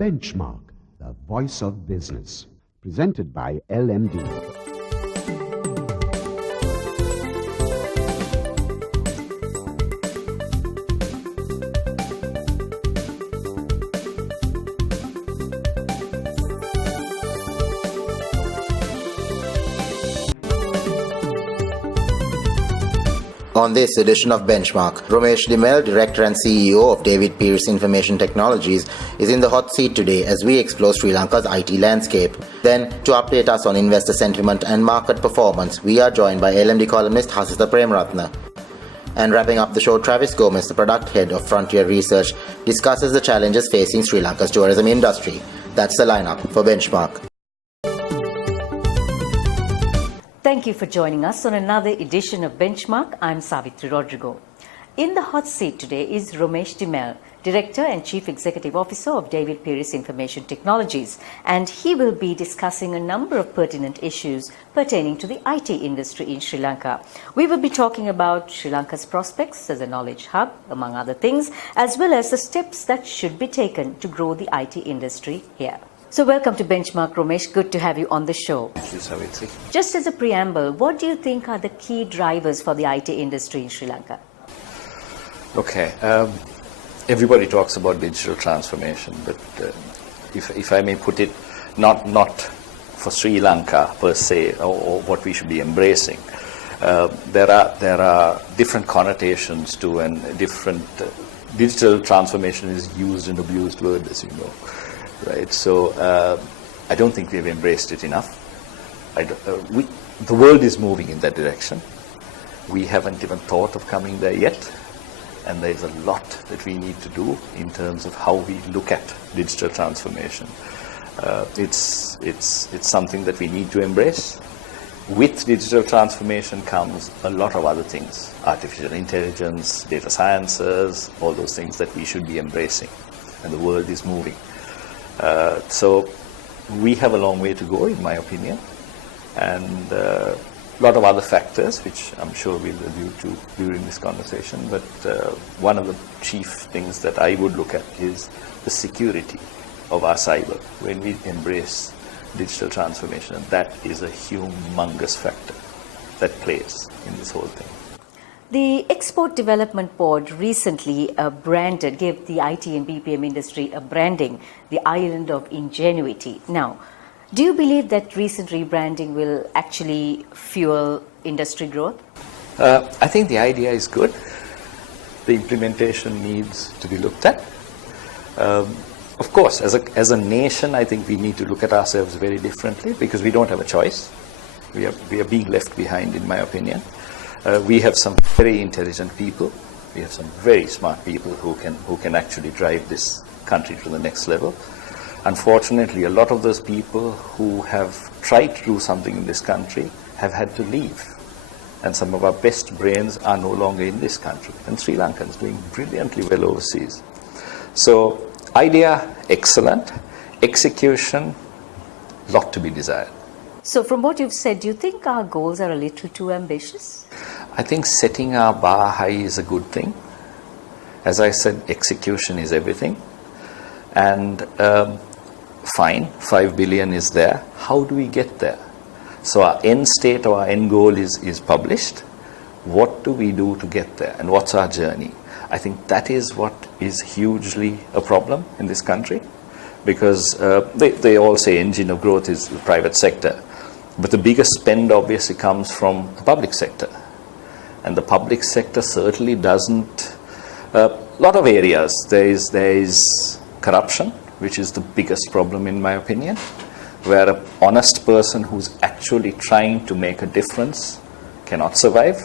Benchmark, the voice of business. Presented by LMD. On this edition of Benchmark, Romeish de Mel, Director and CEO of David Pierce Information Technologies, is in the hot seat today as we explore Sri Lanka's IT landscape. Then, to update us on investor sentiment and market performance, we are joined by LMD columnist Hasitha Premaratna. And wrapping up the show, Travis Gomez, the product head of Frontier Research, discusses the challenges facing Sri Lanka's tourism industry. That's the lineup for Benchmark. Thank you for joining us on another edition of Benchmark. I'm Savitri Rodrigo. In the hot seat today is Romeish de Mel, Director and Chief Executive Officer of David Pierce Information Technologies, and he will be discussing a number of pertinent issues pertaining to the IT industry in Sri Lanka. We will be talking about Sri Lanka's prospects as a knowledge hub, among other things, as well as the steps that should be taken to grow the IT industry here. So welcome to Benchmark, Romeish. Good to have you on the show. Thank you, Savitri. Just as a preamble, what do you think are the key drivers for the IT industry in Sri Lanka? Okay, everybody talks about digital transformation, but if I may put it, not for Sri Lanka per se, or what we should be embracing. There are different connotations to, and different digital transformation is used and abused word, as you know. Right, so I don't think we've embraced it enough. The world is moving in that direction. We haven't even thought of coming there yet, and there's a lot that we need to do in terms of how we look at digital transformation. It's something that we need to embrace. With digital transformation comes a lot of other things: artificial intelligence, data sciences, all those things that we should be embracing, and the world is moving. So we have a long way to go, in my opinion, and a lot of other factors, which I'm sure we'll allude to during this conversation. But one of the chief things that I would look at is the security of our cyber when we embrace digital transformation, and that is a humongous factor that plays in this whole thing. The Export Development Board recently gave the IT and BPM industry a branding, the Island of Ingenuity. Now, do you believe that recent rebranding will actually fuel industry growth? I think the idea is good. The implementation needs to be looked at. Of course, as a nation, I think we need to look at ourselves very differently, because we don't have a choice. We are being left behind, in my opinion. We have some very intelligent people. We have some very smart people who can actually drive this country to the next level. Unfortunately, a lot of those people who have tried to do something in this country have had to leave. And some of our best brains are no longer in this country. And Sri Lanka is doing brilliantly well overseas. So, idea, excellent. Execution, lot to be desired. So from what you've said, do you think our goals are a little too ambitious? I think setting our bar high is a good thing. As I said, execution is everything. And fine, 5 billion is there. How do we get there? So our end state or our end goal is published. What do we do to get there? And what's our journey? I think that is what is hugely a problem in this country. Because they all say engine of growth is the private sector. But the biggest spend obviously comes from the public sector. And the public sector certainly doesn't... A lot of areas, there is corruption, which is the biggest problem in my opinion, where an honest person who's actually trying to make a difference cannot survive.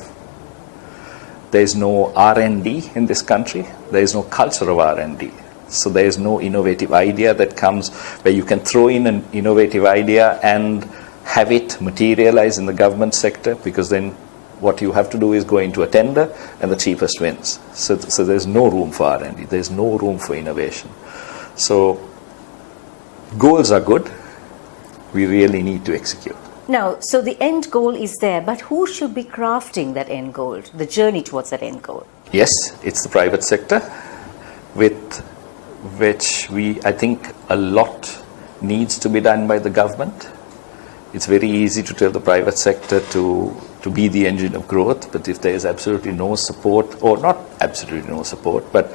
There is no R&D in this country. There is no culture of R&D. So there is no innovative idea that comes where you can throw in an innovative idea and have it materialize in the government sector, because then what you have to do is go into a tender and the cheapest wins. So there's no room for R&D. There's no room for innovation. So goals are good. We really need to execute. Now, so the end goal is there, but who should be crafting that end goal, the journey towards that end goal? Yes, it's the private sector with which I think a lot needs to be done by the government. It's very easy to tell the private sector to be the engine of growth, but if there is absolutely no support, or not absolutely no support, but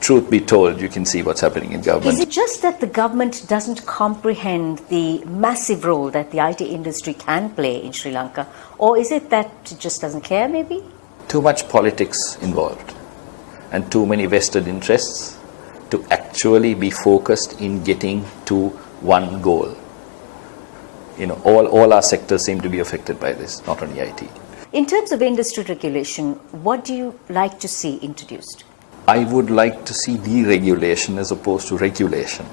truth be told, you can see what's happening in government. Is it just that the government doesn't comprehend the massive role that the IT industry can play in Sri Lanka, or is it that it just doesn't care maybe? Too much politics involved and too many vested interests to actually be focused in getting to one goal. All our sectors seem to be affected by this, not only IT. In terms of industry regulation, what do you like to see introduced? I would like to see deregulation as opposed to regulation,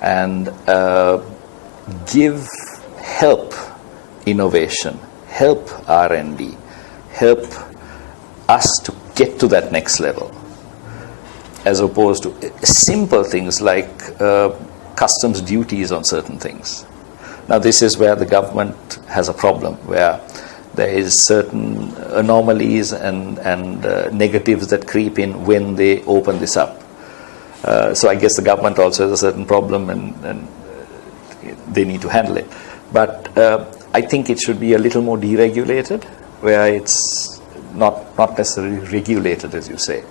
and help innovation, help R&D, help us to get to that next level, as opposed to simple things like customs duties on certain things. Now, this is where the government has a problem, where there is certain anomalies and negatives that creep in when they open this up. So I guess the government also has a certain problem, and they need to handle it. But I think it should be a little more deregulated, where it's not necessarily regulated, as you say.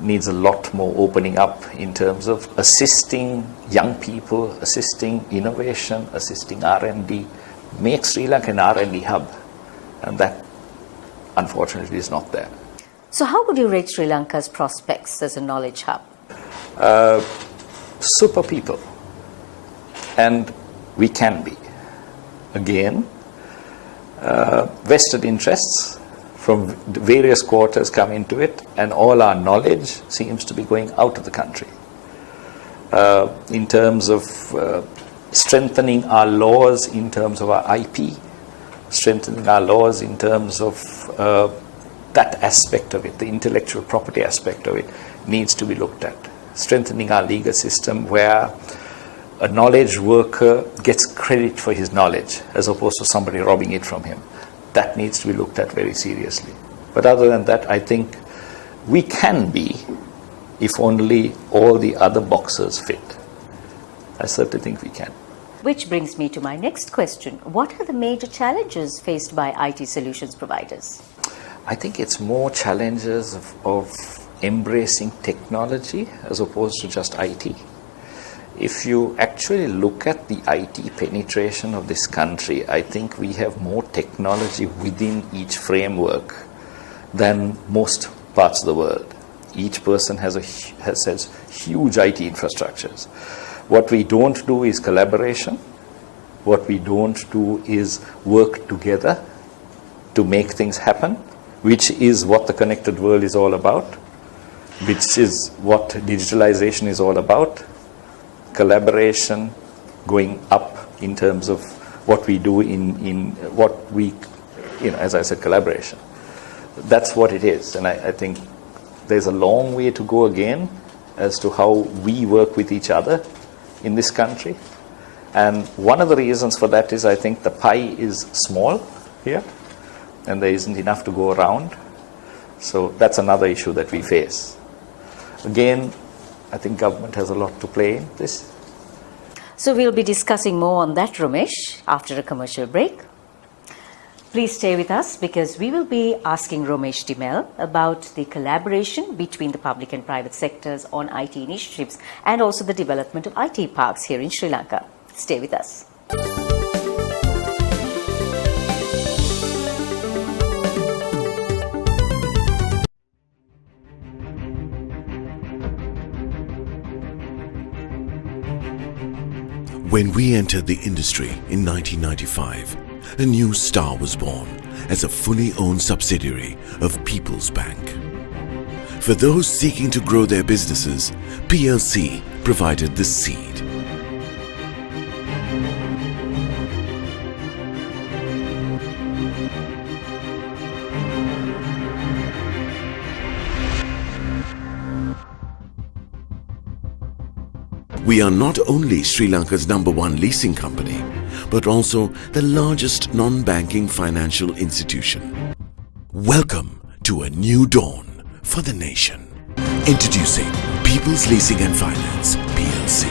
Needs a lot more opening up in terms of assisting young people, assisting innovation, assisting R&D, make Sri Lanka an R&D hub. And that, unfortunately, is not there. So how would you rate Sri Lanka's prospects as a knowledge hub? Super people. And we can be. Again, vested interests from various quarters come into it, and all our knowledge seems to be going out of the country. In terms of strengthening our laws, in terms of our IP, strengthening our laws in terms of that aspect of it, the intellectual property aspect of it, needs to be looked at. Strengthening our legal system where a knowledge worker gets credit for his knowledge as opposed to somebody robbing it from him. That needs to be looked at very seriously. But other than that, I think we can be, if only all the other boxes fit. I certainly think we can. Which brings me to my next question. What are the major challenges faced by IT solutions providers? I think it's more challenges of embracing technology as opposed to just IT. If you actually look at the IT penetration of this country, I think we have more technology within each framework than most parts of the world. Each person has huge IT infrastructures. What we don't do is collaboration. What we don't do is work together to make things happen, which is what the connected world is all about, which is what digitalization is all about. Collaboration, going up in terms of what we do in what we, as I said, collaboration. That's what it is. And I think there's a long way to go again as to how we work with each other in this country. And one of the reasons for that is I think the pie is small here and there isn't enough to go around. So that's another issue that we face. Again, I think government has a lot to play in this. So we'll be discussing more on that, Romesh, after a commercial break. Please stay with us because we will be asking Romeish de Mel about the collaboration between the public and private sectors on IT initiatives and also the development of IT parks here in Sri Lanka. Stay with us. When we entered the industry in 1995, a new star was born as a fully owned subsidiary of People's Bank. For those seeking to grow their businesses, PLC provided the seed. We are not only Sri Lanka's #1 leasing company, but also the largest non-banking financial institution. Welcome to a new dawn for the nation. Introducing People's Leasing and Finance, PLC.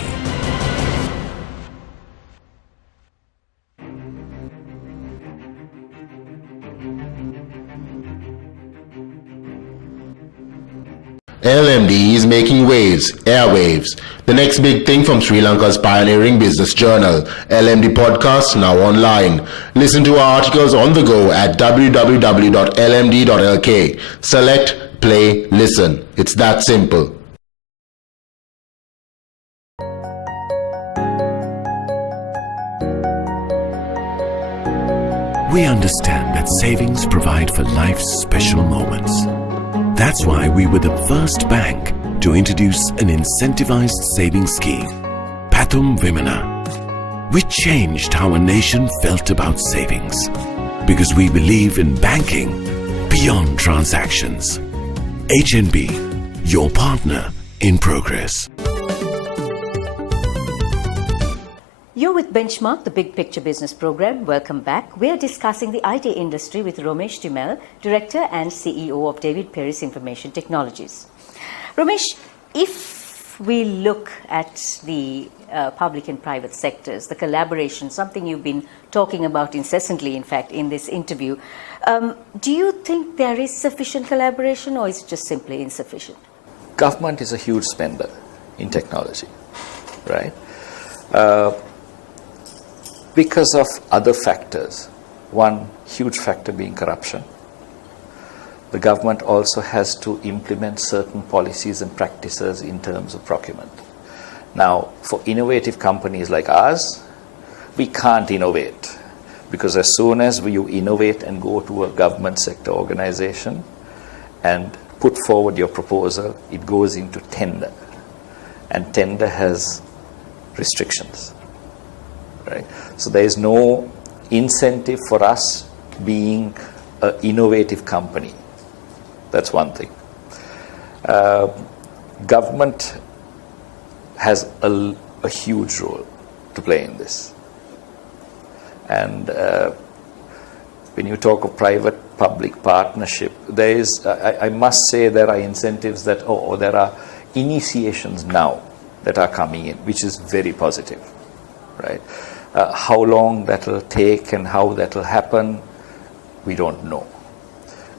LMD is making waves, airwaves. The next big thing from Sri Lanka's pioneering business journal, LMD Podcast, now online. Listen to our articles on the go at www.lmd.lk. Select, play, listen. It's that simple. We understand that savings provide for life's special moments. That's why we were the first bank to introduce an incentivized savings scheme, Pathum Vimana. We changed how a nation felt about savings because we believe in banking beyond transactions. HNB, your partner in progress. You're with Benchmark, the Big Picture Business Program. Welcome back. We're discussing the IT industry with Romeish de Mel, Director and CEO of David Pierce Information Technologies. Romesh, if we look at the public and private sectors, the collaboration, something you've been talking about incessantly, in fact, in this interview, do you think there is sufficient collaboration or is it just simply insufficient? Government is a huge spender in technology, right? Because of other factors, one huge factor being corruption. The government also has to implement certain policies and practices in terms of procurement. Now, for innovative companies like ours, we can't innovate because as soon as you innovate and go to a government sector organization and put forward your proposal, it goes into tender. And tender has restrictions. Right? So there is no incentive for us being an innovative company. That's one thing. Government has a huge role to play in this. And when you talk of private-public partnership, there is, I must say there are incentives that, or there are initiations now that are coming in, which is very positive, right? How long that will take and how that will happen, we don't know.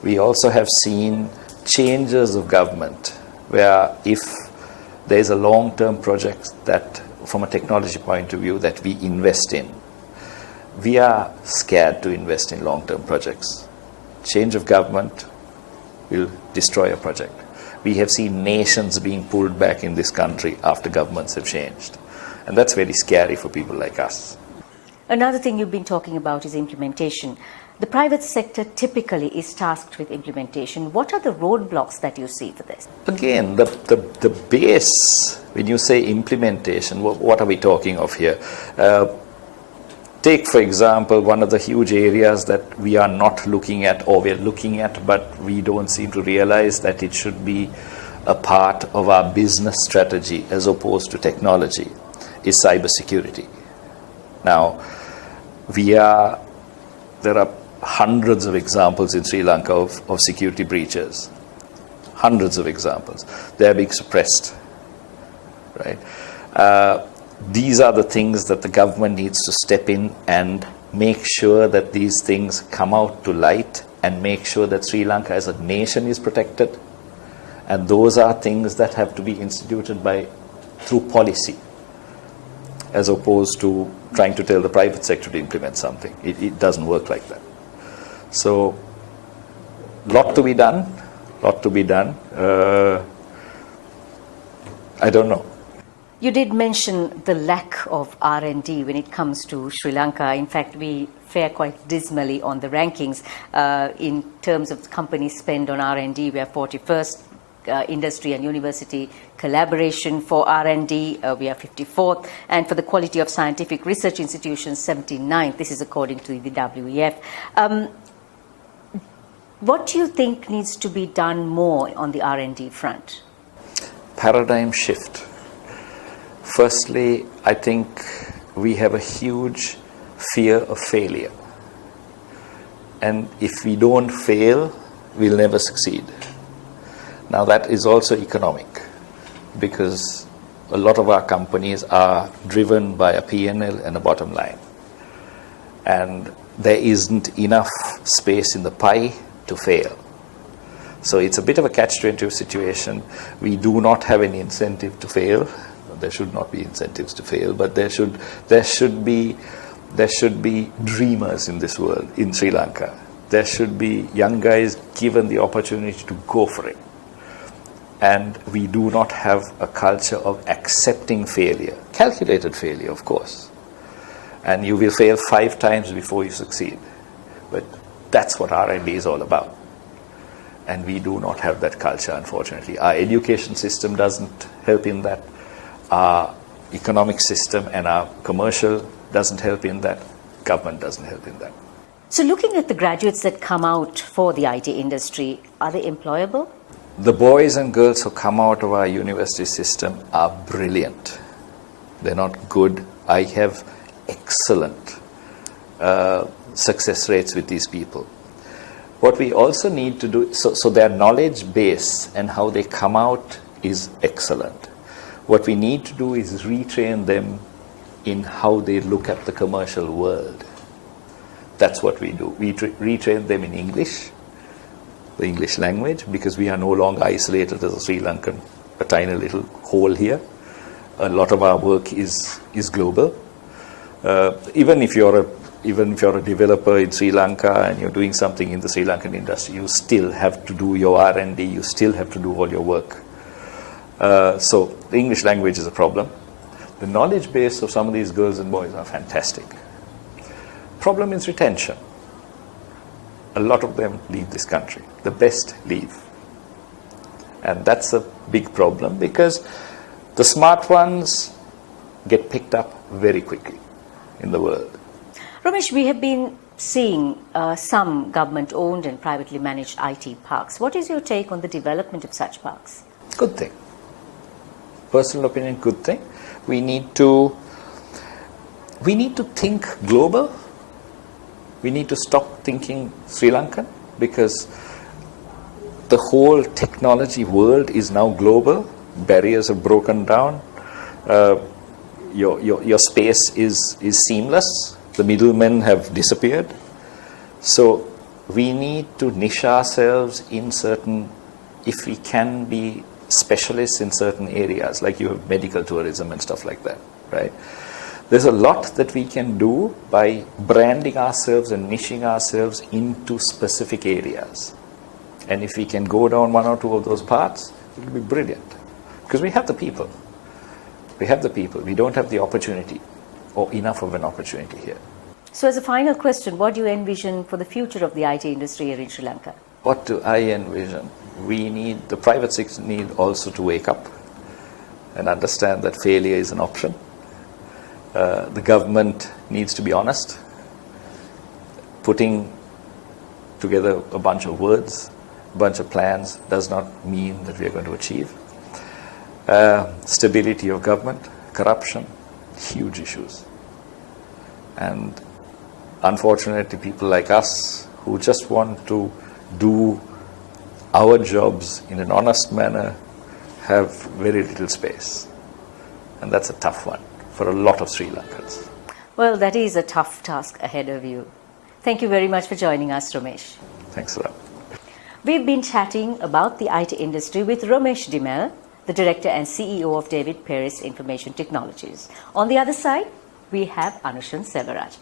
We also have seen changes of government where if there is a long-term project that, from a technology point of view, that we invest in, we are scared to invest in long-term projects. Change of government will destroy a project. We have seen nations being pulled back in this country after governments have changed. And that's very scary for people like us. Another thing you've been talking about is implementation. The private sector typically is tasked with implementation. What are the roadblocks that you see for this? Again, the base, when you say implementation, what are we talking of here? Take, for example, one of the huge areas that we are not looking at, or we're looking at, but we don't seem to realize that it should be a part of our business strategy as opposed to technology, is cybersecurity. Now, there are hundreds of examples in Sri Lanka of security breaches. Hundreds of examples. They're being suppressed, right? These are the things that the government needs to step in and make sure that these things come out to light and make sure that Sri Lanka as a nation is protected. And those are things that have to be instituted through policy, as opposed to trying to tell the private sector to implement something. It doesn't work like that. So, lot to be done. I don't know. You did mention the lack of R&D when it comes to Sri Lanka. In fact, we fare quite dismally on the rankings. In terms of companies spend on R&D, we are 41st. Industry and university collaboration for R&D, we are 54th, and for the quality of scientific research institutions, 79th. This is according to the WEF. What do you think needs to be done more on the R&D front? Paradigm shift. Firstly, I think we have a huge fear of failure. And if we don't fail, we'll never succeed. Now that is also economic, because a lot of our companies are driven by a P&L and a bottom line. And there isn't enough space in the pie to fail. So it's a bit of a catch-22 situation. We do not have any incentive to fail. There should not be incentives to fail, but there should be dreamers in this world, in Sri Lanka. There should be young guys given the opportunity to go for it. And we do not have a culture of accepting failure, calculated failure, of course. And you will fail 5 times before you succeed. But that's what R&D is all about. And we do not have that culture, unfortunately. Our education system doesn't help in that. Our economic system and our commercial doesn't help in that. Government doesn't help in that. So looking at the graduates that come out for the IT industry, are they employable? The boys and girls who come out of our university system are brilliant. They're not good. I have excellent success rates with these people. What we also need to do, so their knowledge base and how they come out is excellent. What we need to do is retrain them in how they look at the commercial world. That's what we do. We retrain them in English, the English language, because we are no longer isolated as a Sri Lankan, a tiny little hole here. A lot of our work is global. Even if you're a developer in Sri Lanka and you're doing something in the Sri Lankan industry, you still have to do your R&D, you still have to do all your work. So the English language is a problem. The knowledge base of some of these girls and boys are fantastic. Problem is retention. A lot of them leave this country. The best leave. And that's a big problem, because the smart ones get picked up very quickly in the world. Romesh, we have been seeing some government-owned and privately managed IT parks. What is your take on the development of such parks? Good thing. Personal opinion, good thing. We need to think global. We need to stop thinking Sri Lankan, because the whole technology world is now global. Barriers have broken down. Your space is seamless. The middlemen have disappeared. So we need to niche ourselves in certain, if we can be specialists in certain areas, like you have medical tourism and stuff like that, right? There's a lot that we can do by branding ourselves and niching ourselves into specific areas. And if we can go down 1 or 2 of those paths, it will be brilliant. Because we have the people. We have the people. We don't have the opportunity, or enough of an opportunity here. So as a final question, what do you envision for the future of the IT industry here in Sri Lanka? What do I envision? The private sector need also to wake up and understand that failure is an option. The government needs to be honest. Putting together a bunch of words, a bunch of plans does not mean that we are going to achieve. Stability of government, corruption, huge issues. And unfortunately, people like us who just want to do our jobs in an honest manner have very little space. And that's a tough one for a lot of Sri Lankans. Well, that is a tough task ahead of you. Thank you very much for joining us, Romesh. Thanks a lot. We've been chatting about the IT industry with Romeish de Mel, the Director and CEO of David Peris Information Technologies. On the other side, we have Anushan Selvaraj.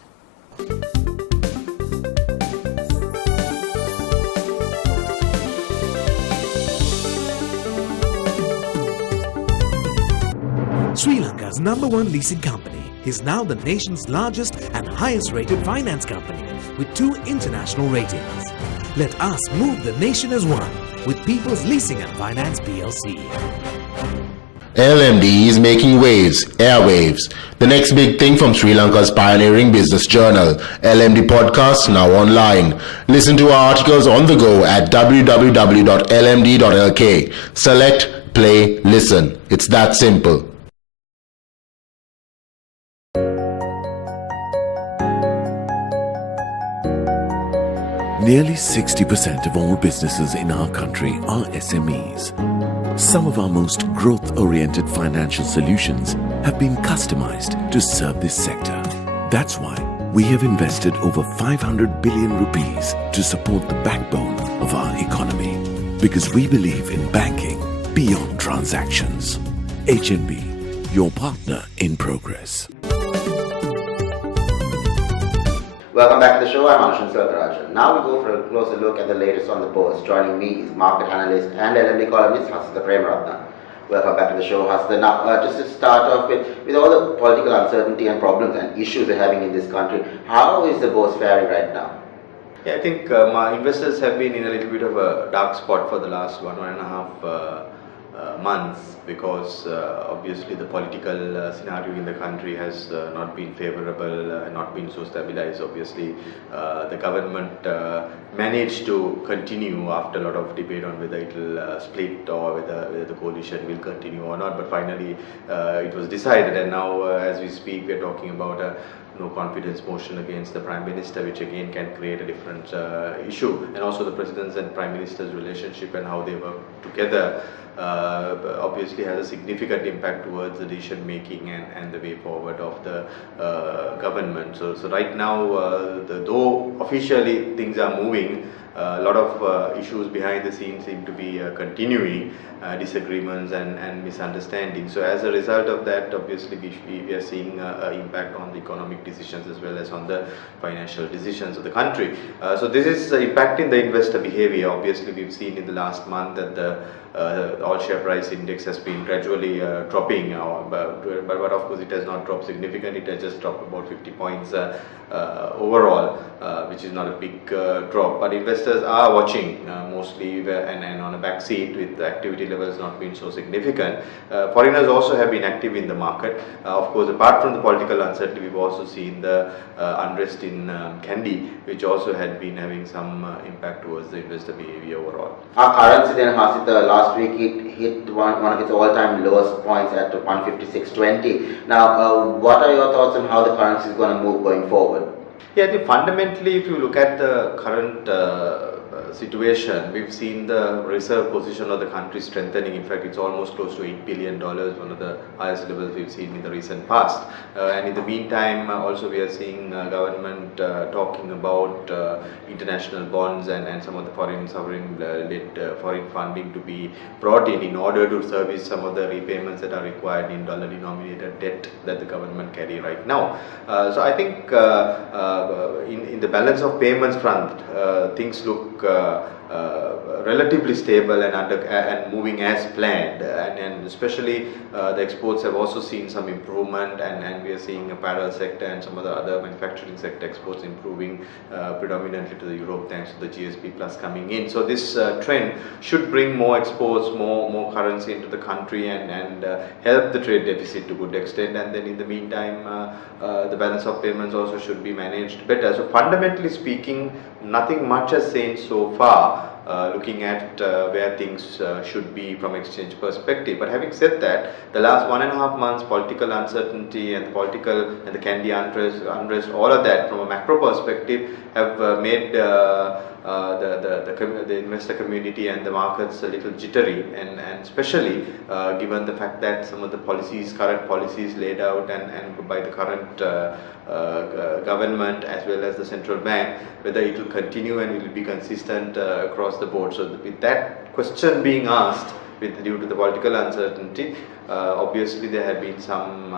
Sri Lanka's #1 leasing company is now the nation's largest and highest rated finance company with 2 international ratings. Let us move the nation as one with People's Leasing and Finance PLC. LMD is making waves, airwaves. The next big thing from Sri Lanka's pioneering business journal, LMD Podcast, now online. Listen to our articles on the go at www.lmd.lk. Select, play, listen. It's that simple. Nearly 60% of all businesses in our country are SMEs. Some of our most growth-oriented financial solutions have been customized to serve this sector. That's why we have invested over 500 billion rupees to support the backbone of our economy. Because we believe in banking beyond transactions. HNB, your partner in progress. Welcome back to the show. I'm Anshan Sarkarajan. Now we go for a closer look at the latest on the post. Joining me is market analyst and LMD columnist Hasita Premaratna. Welcome back to the show, Hasita. Now, just to start off with all the political uncertainty and problems and issues we're having in this country, how is the bourse faring right now? Yeah, I think my investors have been in a little bit of a dark spot for the last one and a half months, because obviously the political scenario in the country has not been favorable, not been so stabilized. Obviously, the government managed to continue after a lot of debate on whether it will split or whether the coalition will continue or not. But finally, it was decided, and now as we speak, we are talking about a no confidence motion against the Prime Minister, which again can create a different issue. And also the President's and Prime Minister's relationship and how they work together obviously has a significant impact towards the decision making and the way forward of the government. So right now, though officially things are moving, a lot of issues behind the scenes seem to be continuing, disagreements and misunderstandings. So as a result of that, obviously we are seeing an impact on the economic decisions as well as on the financial decisions of the country. So this is impacting the investor behavior. Obviously we've seen in the last month that the all share price index has been gradually dropping, but of course it has not dropped significantly. It has just dropped about 50 points overall, which is not a big drop. But investors are watching mostly and on a back seat, with the activity levels not being so significant. Foreigners also have been active in the market. Of course, apart from the political uncertainty, we've also seen the unrest in Kandy, which also had been having some impact towards the investor behavior overall. Our currency then, Hasita, last week it hit one of its all-time lowest points at 156.20. Now, what are your thoughts on how the currency is going to move going forward? Yeah, I think fundamentally, if you look at the current situation, we've seen the reserve position of the country strengthening. In fact, it's almost close to $8 billion, one of the highest levels we've seen in the recent past. And in the meantime, also we are seeing government talking about international bonds and some of the foreign sovereign-led foreign funding to be brought in order to service some of the repayments that are required in dollar-denominated debt that the government carry right now. So I think in the balance of payments front, things look relatively stable and moving as planned, and especially the exports have also seen some improvement, and we are seeing apparel sector and some of the other manufacturing sector exports improving predominantly to the Europe thanks to the GSP Plus coming in. So this trend should bring more exports, more currency into the country and help the trade deficit to a good extent, and then in the meantime the balance of payments also should be managed better. So fundamentally speaking, nothing much has changed so far, looking at where things should be from exchange perspective. But having said that, the last 1.5 months political uncertainty and the Kandy unrest, all of that from a macro perspective have made the investor community and the markets a little jittery, and especially given the fact that some of the current policies laid out and by the current government as well as the central bank, whether it will continue and it will be consistent across the board. So with that question being asked, due to the political uncertainty, obviously there have been some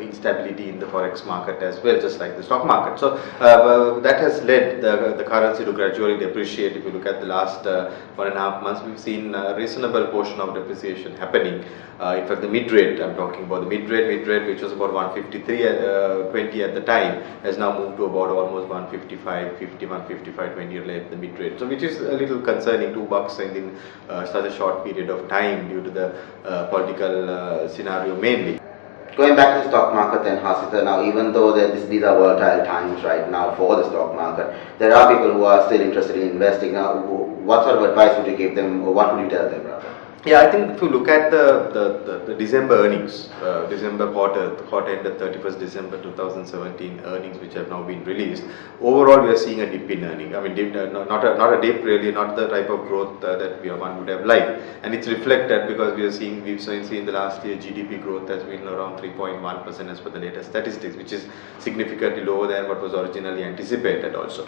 instability in the forex market as well, just like the stock market. So that has led the currency to gradually depreciate. If you look at the last 1.5 months, we've seen a reasonable portion of depreciation happening. In fact, the mid-rate, I'm talking about the mid-rate, which was about 153.20 at the time, has now moved to about almost 155.50, 155.20 at the mid-rate. So which is a little concerning, $2 in such a short period of time due to the political scenario mainly. Going back to the stock market then, Hasita, now even though these are volatile times right now for the stock market, there are people who are still interested in investing. Now, what sort of advice would you give them, or what would you tell them rather? Yeah, I think if you look at the December earnings, December quarter, the quarter ended 31st December 2017 earnings which have now been released, overall we are seeing a dip in earning. I mean, not a dip really, not the type of growth that one would have liked, and it's reflected because we've seen the last year GDP growth has been around 3.1% as per the latest statistics, which is significantly lower than what was originally anticipated also.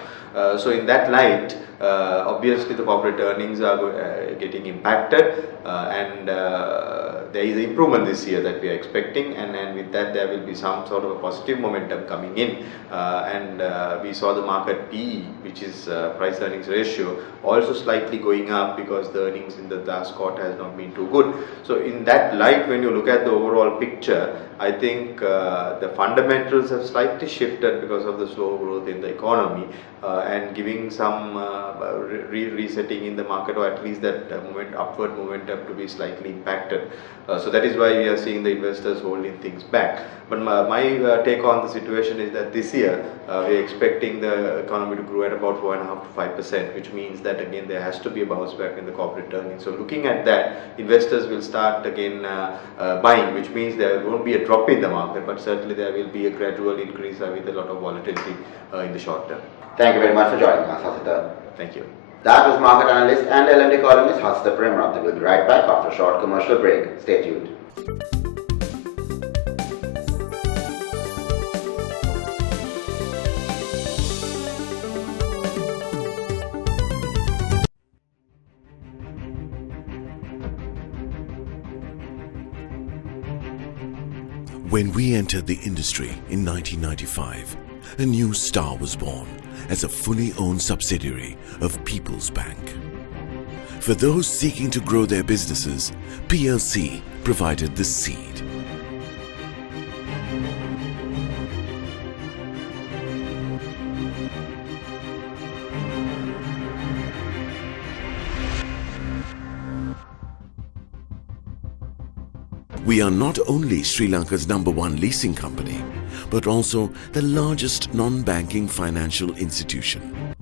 So in that light, obviously the corporate earnings are getting impacted. And there is improvement this year that we are expecting, and with that there will be some sort of a positive momentum coming in, and we saw the market PE, which is price earnings ratio, also slightly going up because the earnings in the last quarter has not been too good. So in that light, when you look at the overall picture, I think the fundamentals have slightly shifted because of the slow growth in the economy, and giving some resetting in the market, or at least that upward momentum to be slightly impacted. So that is why we are seeing the investors holding things back. But my take on the situation is that this year we are expecting the economy to grow at about 4.5 to 5%, which means that again there has to be a bounce back in the corporate earnings. So looking at that, investors will start again buying, which means there won't be a drop in the market, but certainly there will be a gradual increase with a lot of volatility in the short term. Thank you very much for joining us, Hasita. Thank you. That was market analyst and LMD columnist Hasita Premratne. We'll be right back after a short commercial break. Stay tuned. When we entered the industry in 1995, a new star was born as a fully owned subsidiary of People's Bank. For those seeking to grow their businesses, PLC provided the seed. We are not only Sri Lanka's #1 leasing company, but also the largest non-banking financial institution.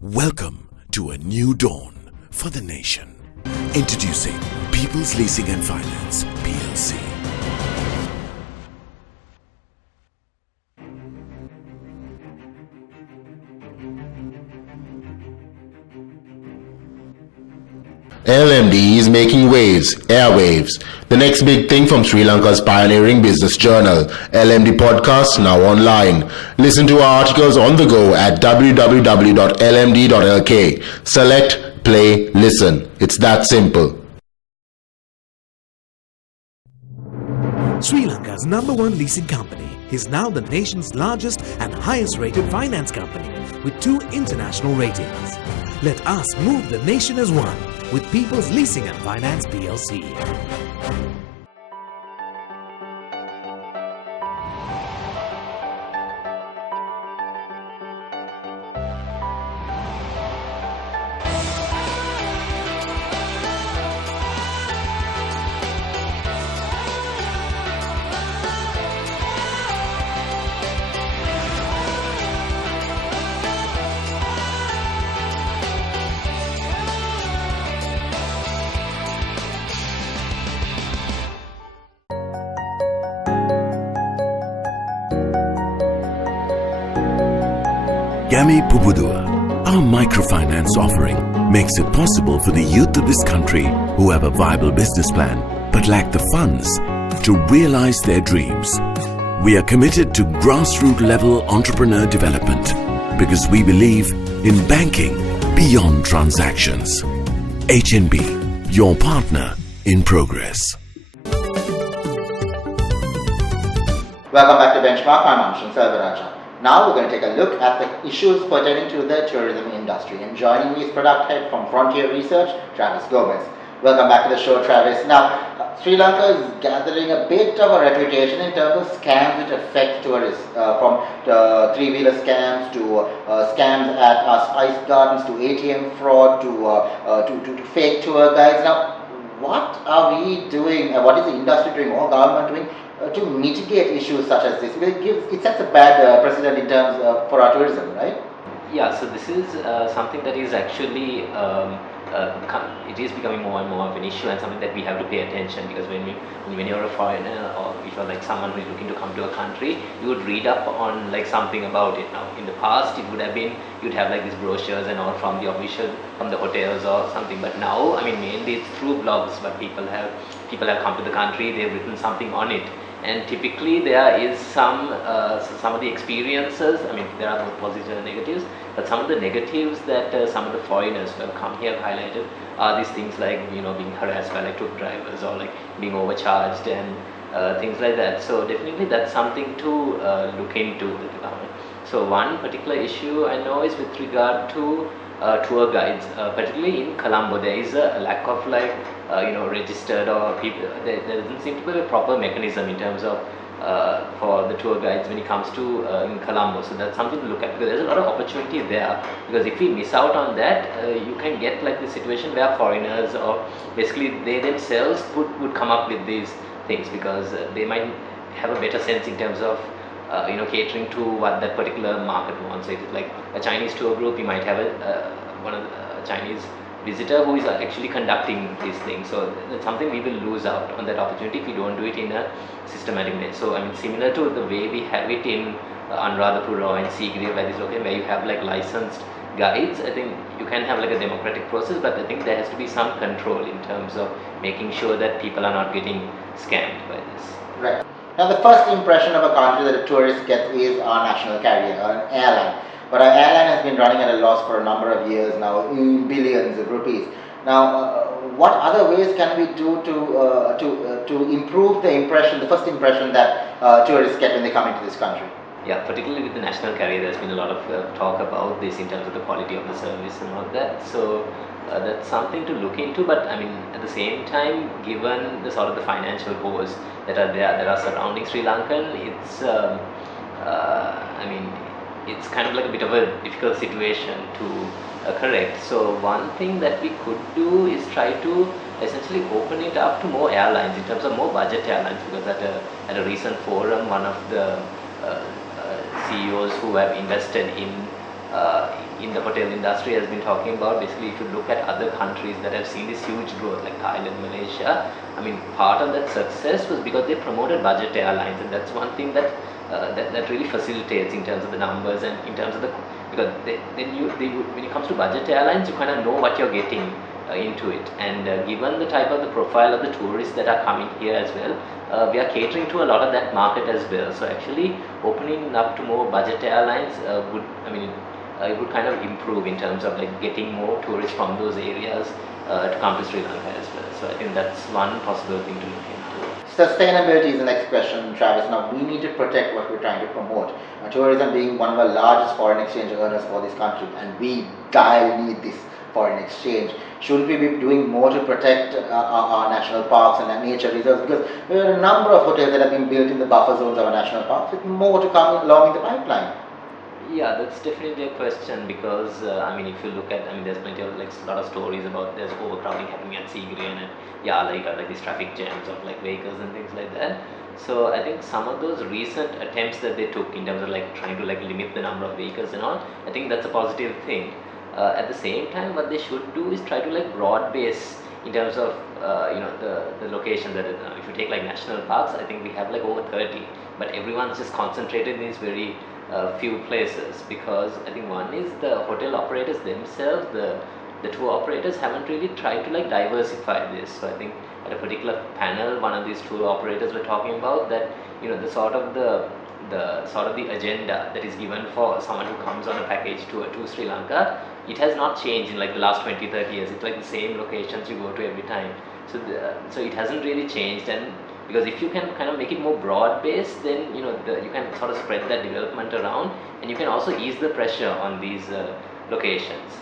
Welcome to a new dawn for the nation. Introducing People's Leasing and Finance, PLC. LMD is making waves, airwaves. The next big thing from Sri Lanka's pioneering business journal, LMD Podcast, now online. Listen to our articles on the go at www.lmd.lk. Select, play, listen. It's that simple. Sri Lanka's #1 leasing company is now the nation's largest and highest rated finance company with 2 international ratings. Let us move the nation as one with People's Leasing and Finance PLC. Gami Pubudua, our microfinance offering, makes it possible for the youth of this country who have a viable business plan but lack the funds to realize their dreams. We are committed to grassroots level entrepreneur development because we believe in banking beyond transactions. HNB, your partner in progress. Welcome back to Benchmark. I'm Anshan Selvaraja. Now we're going to take a look at the issues pertaining to the tourism industry. And joining me is product head from Frontier Research, Travis Gomez. Welcome back to the show, Travis. Now, Sri Lanka is gathering a bit of a reputation in terms of scams which affect tourists, from three-wheeler scams to scams at ice gardens to ATM fraud to fake tour guides. Now, what are we doing? What is the industry doing, or government doing to mitigate issues such as this? It sets a bad precedent in terms for our tourism, right? Yeah, so this is something that is actually it is becoming more and more of an issue and something that we have to pay attention, because when you're a foreigner, or if you're like someone who is looking to come to a country, you would read up on like something about it. Now in the past it would have been, you'd have like these brochures and all from the hotels or something, but now mainly it's through blogs, but people have come to the country, they've written something on it, and typically there is some of the experiences. There are both positives and negatives, but some of the negatives that some of the foreigners who have come here have highlighted are these things like being harassed by like truck drivers, or like being overcharged and things like that. So definitely that's something to look into with the government. So one particular issue I know is with regard to tour guides, particularly in Colombo. There is a lack of registered, or people. There doesn't seem to be a proper mechanism in terms of for the tour guides when it comes to in Colombo. So that's something to look at, because there's a lot of opportunity there. Because if we miss out on that, you can get like the situation where foreigners, or basically they themselves would come up with these things, because they might have a better sense in terms of catering to what that particular market wants. So it is like a Chinese tour group, you might have a Chinese visitor who is actually conducting these things. So that's something we will lose out on, that opportunity, if we don't do it in a systematic way. So similar to the way we have it in Anuradhapura and Sigiriya, where you have like licensed guides, I think you can have like a democratic process, but I think there has to be some control in terms of making sure that people are not getting scammed by this. Right. Now, the first impression of a country that a tourist gets is our national carrier, an airline. But our airline has been running at a loss for a number of years now, in billions of rupees. Now, what other ways can we do to improve the impression, the first impression that tourists get when they come into this country? Yeah, particularly with the national carrier, there's been a lot of talk about this in terms of the quality of the service and all that. So that's something to look into. But at the same time, given the sort of the financial woes that are surrounding Sri Lankan, it's kind of like a bit of a difficult situation to correct. So one thing that we could do is try to essentially open it up to more airlines, in terms of more budget airlines, because at a recent forum, one of the CEOs who have invested in the hotel industry has been talking about, basically if you look at other countries that have seen this huge growth, like Thailand, Malaysia, part of that success was because they promoted budget airlines, and that's one thing that really facilitates in terms of the numbers and in terms of the, because when it comes to budget airlines, you kind of know what you're getting into it, and given the type of the profile of the tourists that are coming here as well, we are catering to a lot of that market as well. So actually opening up to more budget airlines it would kind of improve in terms of like getting more tourists from those areas to come to Sri Lanka as well. So I think that's one possible thing to look into. Sustainability is the next question, Travis. Now, we need to protect what we're trying to promote. Tourism being one of the largest foreign exchange earners for this country, and we direly need this foreign exchange. Shouldn't we be doing more to protect our national parks and our nature reserves? Because there are a number of hotels that have been built in the buffer zones of our national parks, with more to come along in the pipeline. Yeah, that's definitely a question, because if you look at, there's plenty of like a lot of stories about there's overcrowding happening at Sigiriya, and like these traffic jams of like vehicles and things like that. So I think some of those recent attempts that they took in terms of like trying to like limit the number of vehicles and all, I think that's a positive thing. At the same time, what they should do is try to like broad base in terms of the locations that if you take like national parks, I think we have like over 30, but everyone's just concentrated in these very few places, because I think one is the hotel operators themselves, the tour operators haven't really tried to like diversify this. So I think at a particular panel, one of these tour operators were talking about that the sort of the agenda that is given for someone who comes on a package tour to Sri Lanka, it has not changed in like the last 20-30 years. It's like the same locations you go to every time. So it hasn't really changed, and because if you can kind of make it more broad based, then you can sort of spread that development around, and you can also ease the pressure on these locations.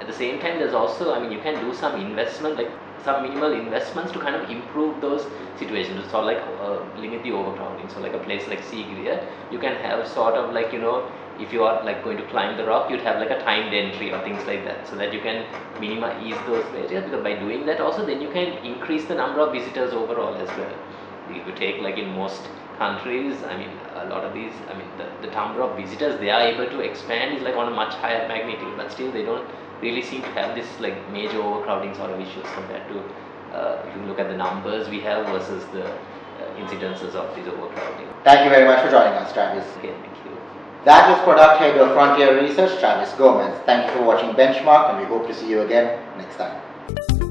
At the same time, there's also, you can do some investment, like some minimal investments to kind of improve those situations, to sort of like limit the overcrowding. So like a place like Sigiriya, you can have sort of like, if you are like going to climb the rock, you'd have like a timed entry or things like that, so that you can minimize those areas, because by doing that also then you can increase the number of visitors overall as well. If you take like in most countries, I mean, a lot of these, I mean, the number of visitors they are able to expand is like on a much higher magnitude, but still they don't really seem to have this like major overcrowding sort of issues compared to if you look at the numbers we have versus the incidences of this overcrowding. Thank you very much for joining us, Travis. Okay, thank you. That was Product Head of Frontier Research, Travis Gomez. Thank you for watching Benchmark, and we hope to see you again next time.